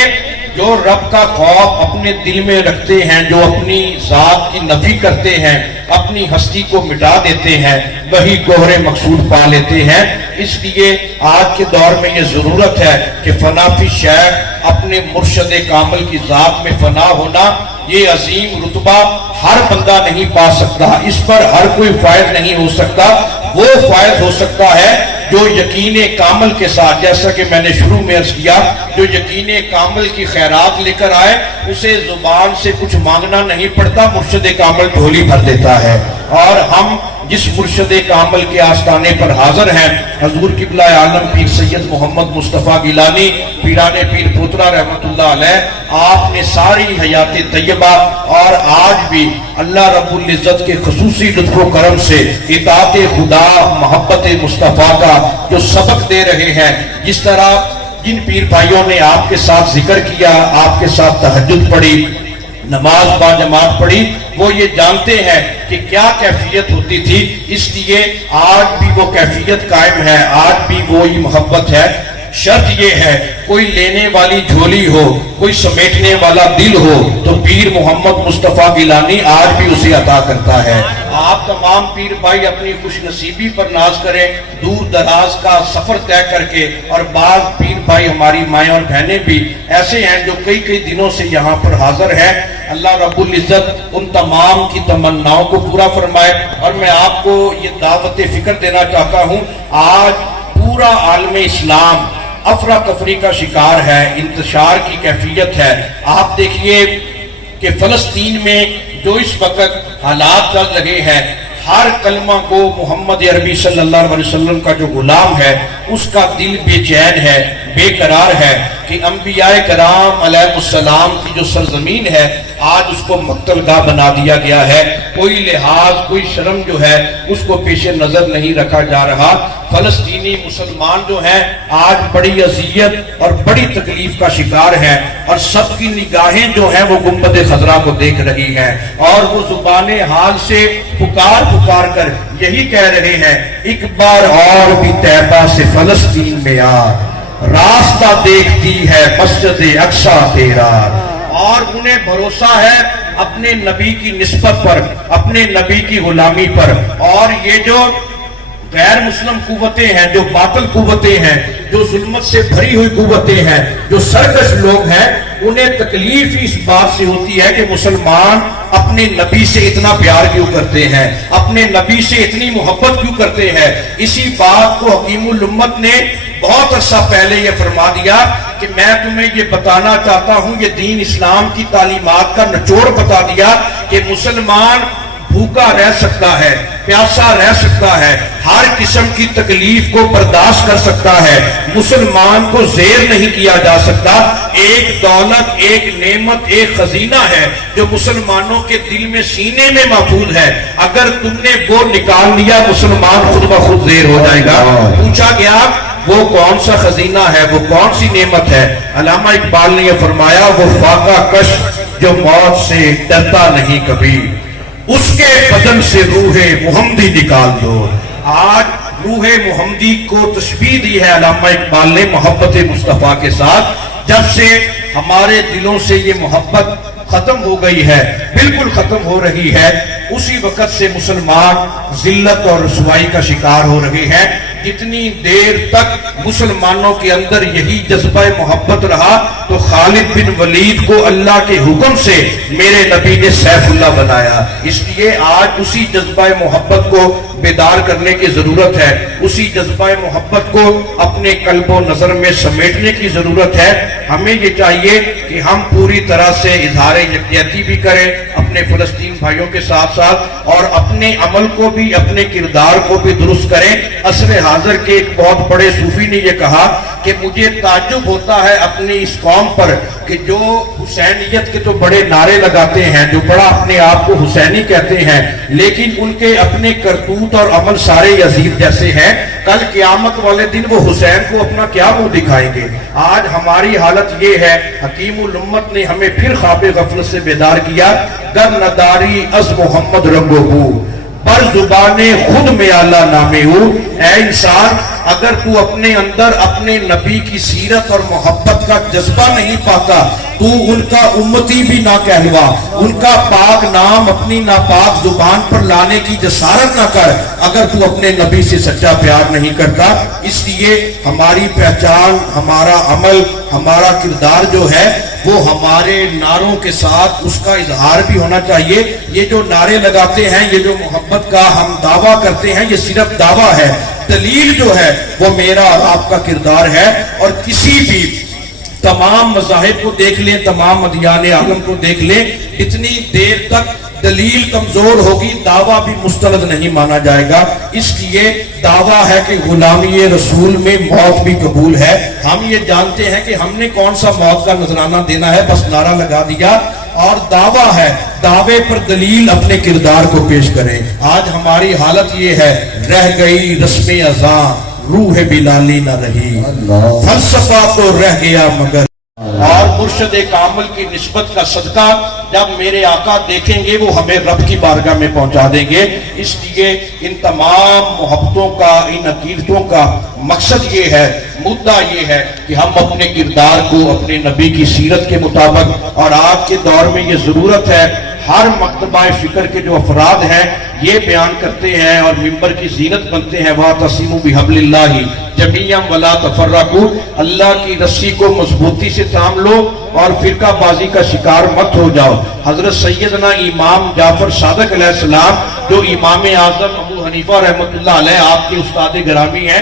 جو رب کا خوف اپنے دل میں رکھتے ہیں، جو اپنی ذات کی نفی کرتے ہیں، اپنی ہستی کو مٹا دیتے ہیں، وہی گوہر مقصود پا لیتے ہیں۔ اس لیے آج کے دور میں یہ ضرورت ہے کہ فنا فی شیخ اپنے مرشد کامل کی ذات میں فنا ہونا، یہ عظیم رتبہ ہر بندہ نہیں پا سکتا، اس پر ہر کوئی فائز نہیں ہو سکتا۔ وہ فائز ہو سکتا ہے جو یقین کامل کے ساتھ، جیسا کہ میں نے شروع میں عرض کیا، جو یقین کامل کی خیرات لے کر آئے اسے زبان سے کچھ مانگنا نہیں پڑتا، مرشد کامل جھولی بھر دیتا ہے۔ اور ہم جس مرشد کامل کے آستانے پر حاضر ہیں، حضور قبلہ عالم پیر سید محمد مصطفیٰ گیلانی پیران پیر پوترا رحمت اللہ علیہ، آپ نے ساری حیات طیبہ اور آج بھی اللہ رب العزت کے خصوصی لطف و کرم سے اطاعت خدا، محبت مصطفیٰ کا جو سبق دے رہے ہیں، جس طرح جن پیر بھائیوں نے آپ کے ساتھ ذکر کیا، آپ کے ساتھ تہجد پڑھی، نماز با جماعت پڑھی، وہ یہ جانتے ہیں کہ کیا کیفیت ہوتی تھی۔ اس لیے آج بھی وہ کیفیت قائم ہے، آج بھی وہی محبت ہے۔ شرط یہ ہے کوئی لینے والی جھولی ہو، کوئی سمیٹنے والا دل ہو تو پیر محمد مصطفیٰ گیلانی آج بھی اسے عطا کرتا ہے۔ آپ تمام پیر بھائی اپنی خوش نصیبی پر ناز کریں، دور دراز کا سفر طے کر کے، اور بعض پیر بھائی ہماری مائیں اور بہنیں بھی ایسے ہیں جو کئی دنوں سے یہاں پر حاضر ہیں۔ اللہ رب العزت ان تمام کی تمناؤں کو پورا فرمائے۔ اور میں آپ کو یہ دعوت فکر دینا چاہتا ہوں، آج پورا عالم اسلام افراتفری کا شکار ہے، انتشار کی کیفیت ہے۔ آپ دیکھیے کہ فلسطین میں جو اس وقت حالات چل رہے ہیں، ہر کلمہ کو محمد عربی صلی اللہ علیہ وسلم کا جو غلام ہے اس کا دل بے چین ہے، بے قرار ہے کہ انبیاء کرام علیہ السلام کی جو سرزمین ہے آج اس کو مقتل گاہ بنا دیا گیا ہے۔ کوئی لحاظ، کوئی شرم جو ہے اس کو پیش نظر نہیں رکھا جا رہا۔ فلسطینی مسلمان جو ہیں آج بڑی اذیت اور بڑی تکلیف کا شکار ہیں، اور سب کی نگاہیں جو ہیں وہ گنبد خضرا کو دیکھ رہی ہیں، اور وہ زبان حال سے پکار کر یہی کہہ رہے ہیں، ایک بار اور بھی طیبہ سے فلسطین میں آ، راستہ دیکھتی ہے مسجد اقصی تیرا۔ اور انہیں بھروسہ ہے اپنے نبی کی نسبت پر، اپنے نبی کی غلامی پر۔ اور یہ جو غیر مسلم قوتیں ہیں، جو باطل قوتیں ہیں، جو ظلمت سے بھری ہوئی قوتیں ہیں، جو سرکش لوگ ہیں، انہیں تکلیف اس بات سے ہوتی ہے کہ مسلمان اپنے نبی سے اتنا پیار کیوں کرتے ہیں، اپنے نبی سے اتنی محبت کیوں کرتے ہیں۔ اسی بات کو حکیم الامت نے بہت عرصہ پہلے یہ فرما دیا کہ میں تمہیں یہ بتانا چاہتا ہوں، یہ دین اسلام کی تعلیمات کا نچوڑ بتا دیا کہ مسلمان بھوکا رہ سکتا ہے، پیاسا رہ سکتا ہے، ہر قسم کی تکلیف کو برداشت کر سکتا ہے، مسلمان کو زیر نہیں کیا جا سکتا۔ ایک دولت، ایک نعمت، ایک خزینہ ہے جو مسلمانوں کے دل میں، سینے میں محفوظ ہے، اگر تم نے وہ نکال لیا مسلمان خود بخود زیر ہو جائے گا۔ پوچھا گیا وہ کون سا خزینہ ہے، وہ کون سی نعمت ہے؟ علامہ اقبال نے یہ فرمایا، وہ فاقہ کش جو موت سے ڈرتا نہیں کبھی، اس کے بدن سے روح محمدی نکال دو۔ آج روح محمدی کو تشبیہ دی ہے علامہ اقبال نے محبت مصطفیٰ کے ساتھ۔ جب سے ہمارے دلوں سے یہ محبت ختم ہو گئی ہے، بالکل ختم ہو رہی ہے، اسی وقت سے مسلمان ذلت اور رسوائی کا شکار ہو رہے ہیں۔ اتنی دیر تک مسلمانوں کے اندر یہی جذبہ محبت رہا تو خالد بن ولید کو اللہ کے حکم سے میرے نبی نے سیف اللہ بنایا۔ اس لیے آج اسی جذبہ محبت کو بیدار کرنے کی ضرورت ہے، اسی جذبہ محبت کو اپنے قلب و نظر میں سمیٹنے کی ضرورت ہے۔ ہمیں یہ چاہیے کہ ہم پوری طرح سے اظہار یکجہتی بھی کریں اپنے فلسطین بھائیوں کے ساتھ ساتھ، اور اپنے عمل کو بھی، اپنے کردار کو بھی درست کریں۔ عصر حاضر کے ایک بہت بڑے صوفی نے یہ کہا کہ مجھے تعجب ہوتا ہے اپنی اس قوم پر کہ جو حسینیت کے تو بڑے نعرے لگاتے ہیں، جو بڑا اپنے آپ کو حسینی کہتے ہیں، لیکن ان کے اپنے کرتوت اور عمل سارے یزید جیسے ہیں۔ کل قیامت والے دن وہ حسین کو اپنا کیا منہ دکھائیں گے؟ آج ہماری حالت یہ ہے، حکیم الامت نے ہمیں پھر خواب غفلت سے بیدار کیا۔ گر نداری از محمد رنگو بو، پر زبان خود میں اعلیٰ نامے ہو۔ اے انسان، اگر تو اپنے اندر اپنے نبی کی سیرت اور محبت کا جذبہ نہیں پاتا تو ان کا امتی بھی نہ کہلوا، ان کا پاک نام اپنی ناپاک زبان پر لانے کی جسارت نہ کر اگر تو اپنے نبی سے سچا پیار نہیں کرتا۔ اس لیے ہماری پہچان، ہمارا عمل، ہمارا کردار جو ہے وہ ہمارے نعروں کے ساتھ اس کا اظہار بھی ہونا چاہیے۔ یہ جو نعرے لگاتے ہیں، یہ جو محبت کا ہم دعویٰ کرتے ہیں، یہ صرف دعویٰ ہے، دلیل جو ہے وہ میرا اور آپ کا کردار ہے۔ اور کسی بھی تمام مذاہب کو دیکھ لیں، تمام ادیان عالم کو دیکھ لیں، اتنی دیر تک دلیل کمزور ہوگی، دعویٰ بھی مستند نہیں مانا جائے گا۔ اس لیے دعویٰ ہے کہ غلامی رسول میں موت بھی قبول ہے۔ ہم یہ جانتے ہیں کہ ہم نے کون سا موت کا نذرانہ دینا ہے، بس نعرہ لگا دیا، اور دعویٰ ہے، دعوے پر دلیل اپنے کردار کو پیش کریں۔ آج ہماری حالت یہ ہے، رہ گئی رسم اذاں، روح بلالی نہ رہی، فلسفہ تو رہ گیا مگر، اور مرشد کامل کی نسبت کا صدقہ جب میرے آقا دیکھیں گے وہ ہمیں رب کی بارگاہ میں پہنچا دیں گے. اس لیے ان تمام محبتوں کا، ان عقیدتوں کا مقصد یہ ہے، مدعا یہ ہے کہ ہم اپنے کردار کو اپنے نبی کی سیرت کے مطابق، اور آج کے دور میں یہ ضرورت ہے، ہر مکتبہ فکر کے جو افراد ہیں یہ بیان کرتے ہیں اور ممبر کی زینت بنتے ہیں، وَاعْتَصِمُوا بِحَبْلِ اللَّهِ جَمِيعًا وَلَا تَفَرَّقُوا، اللہ کی رسی کو مضبوطی سے تھام لو اور فرقہ بازی کا شکار مت ہو جاؤ. حضرت سیدنا امام جعفر صادق علیہ السلام جو امام اعظم ابو حنیفہ رحمۃ اللہ علیہ آپ کے استاد گرامی ہیں،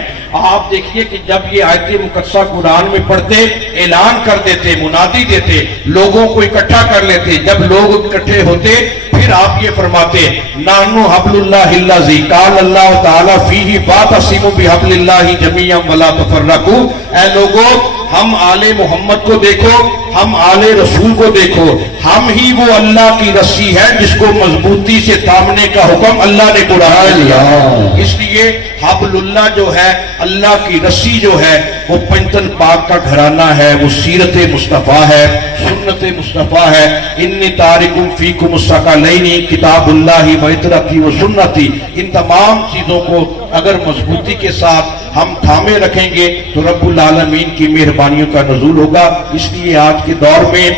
آپ دیکھیے کہ جب یہ آیت مقدسہ قرآن میں پڑھتے اعلان کر دیتے، منادی دیتے، لوگوں کو اکٹھا کر لیتے. جب لوگ اکٹھے ہوتے پھر آپ یہ فرماتے نحن حبل اللہ الذی قال اللہ تعالی فیہ واعتصموا بحبل اللہ جميعا ولا تفرقوا. اے لوگو ہم آل محمد کو دیکھو، ہم آل رسول کو دیکھو، ہم ہی وہ اللہ کی رسی ہے جس کو مضبوطی سے تھامنے کا حکم اللہ نے قرآن دیا. اس لیے حبل اللہ جو ہے، اللہ کی رسی جو ہے، وہ پنجتن پاک کا گھرانہ ہے، وہ سیرت مصطفیٰ ہے، سنت مصطفیٰ ہے. انی تارکم فیکم الثقلین کتاب اللہ و اطرتی و سنتی. ان تمام چیزوں کو اگر مضبوطی کے ساتھ ہم تھامے رکھیں گے تو رب العالمین کی مہربانیوں کا نزول ہوگا. اس لیے آج کے دور میں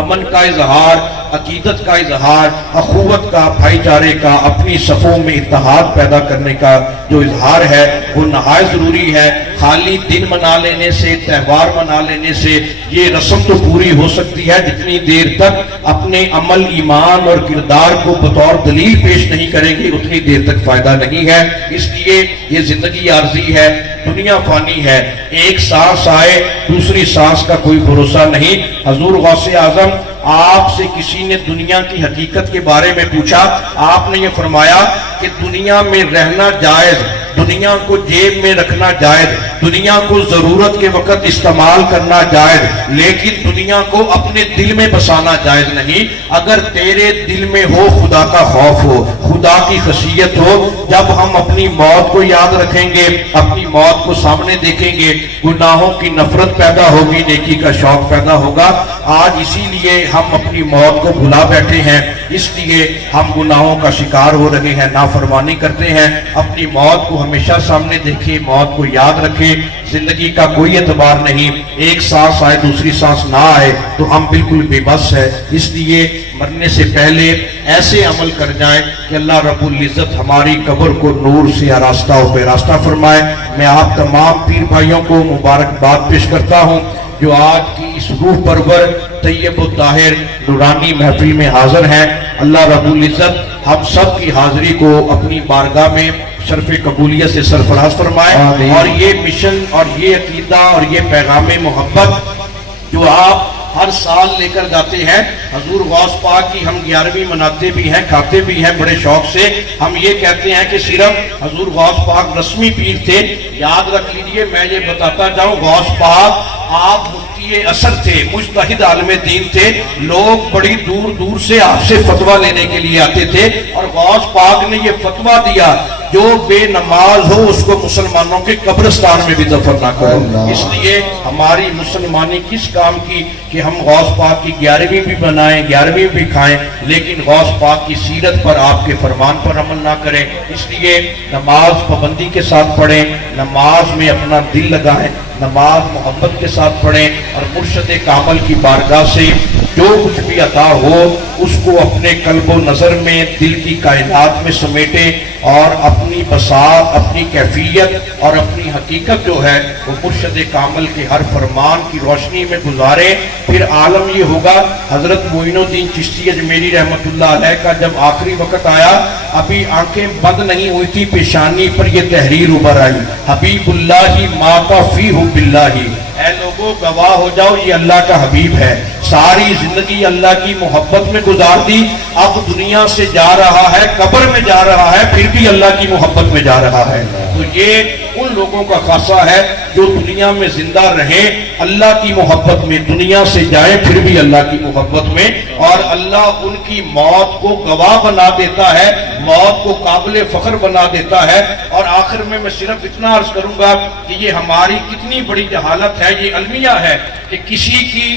امن کا اظہار، عقیدت کا اظہار، اخوت کا، بھائی چارے کا، اپنی صفوں میں اتحاد پیدا کرنے کا جو اظہار ہے وہ نہایت ضروری ہے. خالی دن منا لینے سے، تہوار منا لینے سے یہ رسم تو پوری ہو سکتی ہے، جتنی دیر تک اپنے عمل، ایمان اور کردار کو بطور دلیل پیش نہیں کریں گے اتنی دیر تک فائدہ نہیں ہے. اس لیے یہ زندگی عارضی ہے، دنیا فانی ہے، ایک سانس آئے دوسری سانس کا کوئی بھروسہ نہیں. حضور غوث اعظم آپ سے کسی نے دنیا کی حقیقت کے بارے میں پوچھا، آپ نے یہ فرمایا کہ دنیا میں رہنا جائز، دنیا کو جیب میں رکھنا جائز، دنیا کو ضرورت کے وقت استعمال کرنا جائز، لیکن دنیا کو اپنے دل میں بسانا جائز نہیں. اگر تیرے دل میں ہو خدا کا خوف، ہو خدا کی خشیت ہو، جب ہم اپنی موت کو یاد رکھیں گے، اپنی موت کو سامنے دیکھیں گے، گناہوں کی نفرت پیدا ہوگی، نیکی کا شوق پیدا ہوگا. آج اسی لیے ہم اپنی موت کو بھلا بیٹھے ہیں، اس لیے ہم گناہوں کا شکار ہو رہے ہیں، نافرمانی کرتے ہیں. اپنی موت کو ہمیشہ سامنے دیکھیں، موت کو یاد رکھیں. زندگی کا کوئی اعتبار نہیں، ایک سانس آئے دوسری سانس نہ آئے تو ہم بالکل بے بس ہے. اس لیے مرنے سے پہلے ایسے عمل کر جائیں کہ اللہ رب العزت ہماری قبر کو نور سے آراستہ و پیراستہ فرمائے. میں آپ تمام پیر بھائیوں کو مبارکباد پیش کرتا ہوں جو آج کی اس روح پرور طیب و طاہر نورانی محفل میں حاضر ہیں. اللہ رب العزت ہم سب کی حاضری کو اپنی بارگاہ میں شرف قبولیت سے سرفراز فرمائے. اور یہ مشن اور یہ عقیدہ اور یہ پیغام محبت جو آپ ہر سال لے کر جاتے ہیں، حضور غوث پاک کی ہم 11ویں مناتے بھی ہیں، کھاتے بھی ہیں بڑے شوق سے. ہم یہ کہتے ہیں کہ صرف حضور غوث پاک رسمی پیر تھے. یاد رکھ لیجئے، میں یہ بتاتا جاؤں، غوث پاک آپ مفتی اثر تھے، مجتہد عالم دین تھے. لوگ بڑی دور دور سے آپ سے فتویٰ لینے کے لیے آتے تھے اور غوث پاک نے یہ فتویٰ دیا جو بے نماز ہو اس کو مسلمانوں کے قبرستان میں بھی دفن نہ کرو. اس لیے ہماری مسلمانی کس کام کی کہ ہم غوث پاک کی 11ویں بھی بنائیں، 11ویں بھی کھائیں، لیکن غوث پاک کی سیرت پر، آپ کے فرمان پر عمل نہ کریں. اس لیے نماز پابندی کے ساتھ پڑھیں، نماز میں اپنا دل لگائیں، نماز محبت کے ساتھ پڑھیں اور مرشد کامل کی بارگاہ سے جو کچھ بھی عطا ہو اس کو اپنے قلب و نظر میں، دل کی کائنات میں سمیٹیں اور اپنی بساط، اپنی کیفیت اور اپنی حقیقت جو ہے وہ مرشد کامل کے ہر فرمان کی روشنی میں گزاریں. پھر عالم یہ ہوگا. حضرت معین الدین چشتی اجمیری رحمۃ اللہ علیہ کا جب آخری وقت آیا، ابھی آنکھیں بند نہیں ہوئی تھی، پیشانی پر یہ تحریر ابھر آئی، حبیب اللہ ماتا فی حب اللہ. اے لوگوں گواہ ہو جاؤ یہ اللہ کا حبیب ہے، ساری زندگی اللہ کی محبت میں گزار دی، اب دنیا سے جا رہا ہے، قبر میں جا رہا ہے، پھر بھی اللہ کی محبت میں جا رہا ہے. تو یہ ان لوگوں کا خاصہ ہے جو دنیا میں زندہ رہیں اللہ کی محبت میں، دنیا سے جائیں پھر بھی اللہ کی محبت میں. اور اللہ ان کی موت کو گواہ بنا دیتا ہے، موت کو قابل فخر بنا دیتا ہے. اور آخر میں صرف اتنا عرض کروں گا کہ یہ ہماری کتنی بڑی جہالت ہے، یہ المیہ ہے کہ کسی کی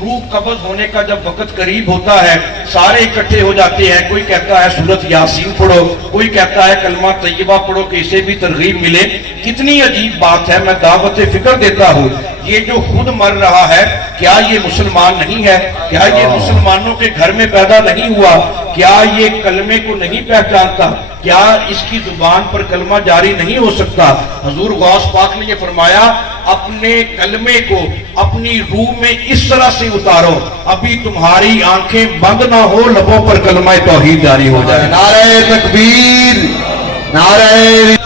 روح قبض ہونے کا جب وقت قریب ہوتا ہے سارے اکٹھے ہو جاتے ہیں، کوئی کہتا ہے سورۃ یاسین پڑھو، کوئی کہتا ہے کلمہ طیبہ پڑھو کہ اسے بھی ترغیب ملے۔ کتنی عجیب بات ہے، میں دعوت فکر دیتا ہوں، یہ جو خود مر رہا ہے کیا یہ مسلمان نہیں ہے؟ کیا یہ مسلمانوں کے گھر میں پیدا نہیں ہوا؟ کیا یہ کلمے کو نہیں پہچانتا؟ کیا اس کی زبان پر کلمہ جاری نہیں ہو سکتا؟ حضور غوث پاک نے یہ فرمایا اپنے کلمے کو اپنی روح میں اس طرح سے اتارو ابھی تمہاری آنکھیں بند نہ ہو، لبوں پر کلمہ توحید جاری ہو جائے۔ نعرہ تکبیر، نعرہ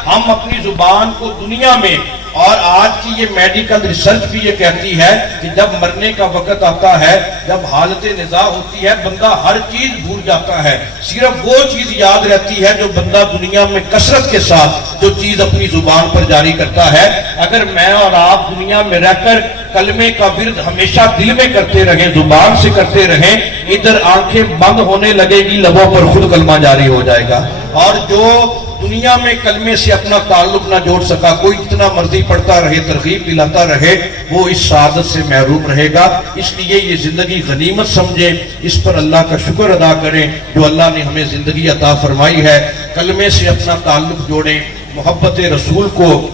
ہم اپنی زبان کو دنیا میں، اور آج کی یہ میڈیکل ریسرچ بھی یہ کہتی ہے کہ جب مرنے کا وقت آتا ہے، جب حالت نزاع ہوتی ہے، بندہ ہر چیز بھول جاتا ہے، صرف وہ چیز یاد رہتی ہے جو بندہ دنیا میں کثرت کے ساتھ جو چیز اپنی زبان پر جاری کرتا ہے۔ اگر میں اور آپ دنیا میں رہ کر کلمے کا ورد ہمیشہ دل میں کرتے رہیں، زبان سے کرتے رہیں، ادھر آنکھیں بند ہونے لگے گی، لبوں پر خود کلمہ جاری ہو جائے گا۔ اور جو دنیا میں کلمے سے اپنا تعلق نہ جوڑ سکا، کوئی جتنا مرضی پڑھتا رہے، ترغیب دلاتا رہے، وہ اس سعادت سے محروم رہے گا۔ اس لیے یہ زندگی غنیمت سمجھیں، اس پر اللہ کا شکر ادا کریں جو اللہ نے ہمیں زندگی عطا فرمائی ہے۔ کلمے سے اپنا تعلق جوڑیں، محبت رسول کو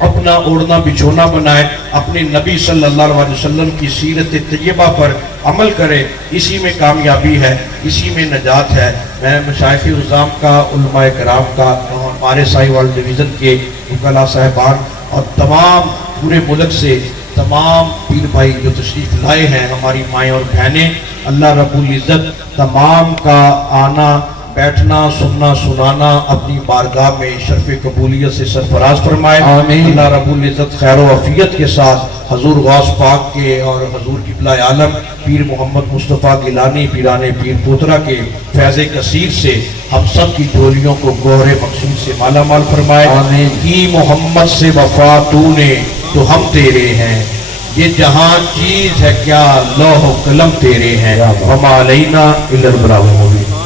اپنا اوڑھنا بچھونا بنائیں، اپنے نبی صلی اللہ علیہ وسلم کی سیرت طیبہ پر عمل کریں، اسی میں کامیابی ہے، اسی میں نجات ہے۔ میں مشائخ عظام کا، علماء کرام کا، ہمارے سائی وال ڈویژن کے وکلاء صاحبان اور تمام پورے ملک سے تمام پیر بھائی جو تشریف لائے ہیں، ہماری مائیں اور بہنیں، اللہ رب العزت تمام کا آنا، بیٹھنا، سننا، سنانا اپنی بارگاہ میں شرف قبولیت سے سرفراز فرمائے۔ آمین۔ اللہ رب العزت خیر و عافیت کے ساتھ حضور غوث پاک کے اور حضور قبلہ عالم پیر محمد مصطفیٰ گیلانی پیران پیر پوترا کے فیض کثیر سے ہم سب کی جھولیوں کو گوہر مقصود سے مالا مال فرمائے۔ آمین۔ کی محمد سے وفا تو نے تو ہم تیرے ہیں، یہ جہاں چیز ہے کیا لوح و قلم تیرے ہیں، وما علینا الا البلاغ المبین۔